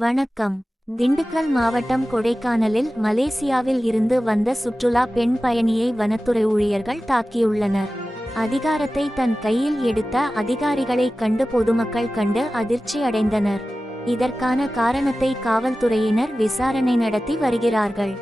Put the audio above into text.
வணக்கம். திண்டுக்கல் மாவட்டம் கொடைக்கானலில் மலேசியாவில் இருந்து வந்த சுற்றுலா பெண் பயணியை வனத்துறை ஊழியர்கள் தாக்கியுள்ளனர். அதிகாரத்தை தன் கையில் எடுத்த அதிகாரிகளைக் கண்டு பொதுமக்கள் கண்டு அதிர்ச்சி அடைந்தனர். இதற்கான காரணத்தை காவல்துறையினர் விசாரணை நடத்தி வருகிறார்கள்.